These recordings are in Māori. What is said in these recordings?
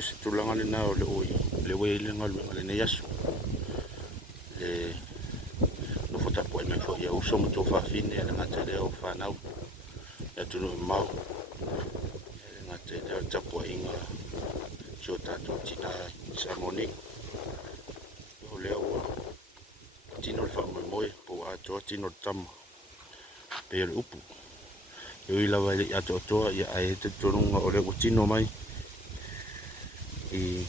se tulanga le na o le oi le we le ngaluenga lenei aso le no fota po me fo ia uso mo to fa fine le ngata le o fa nau ya tunu mau ngata le tapo inga jota to tina samoni o le o tino fa mo moi po a to tino tam pe le upu yo i lava le ato to ya ai te tonunga o le tino mai i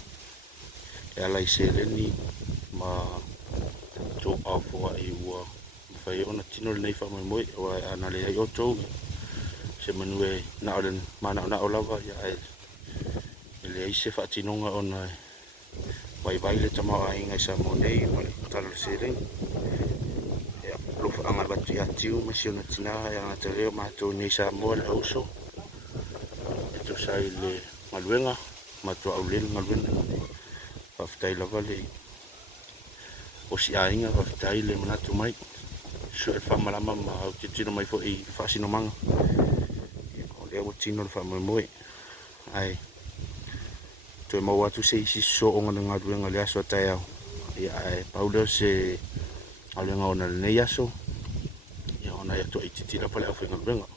ala i seleni ma to afo ai ua fai ona tino nei fa mo moi o ana le ai o to se manue na olen mana na o lava ya ai le ai se fa tinonga ona vai vai le tama ai ngai sa mo nei o le talo seleni ya lo fa anga ba tia tiu ma si ona tina ya na te reo ma to nei sa mo le uso to sai le maluenga ma to au le maluenga fa ftai lava le o si ainga fa ftai le manatu mai so e fa malama ma o te tino mai fo i fa sino manga o le o tino fa mo moi ai to mo watu se isi so o ngana ngaluenga le aso tai au ya ai paulo se alenga ona lenei aso ya ona ya to ititira pale au fenga benga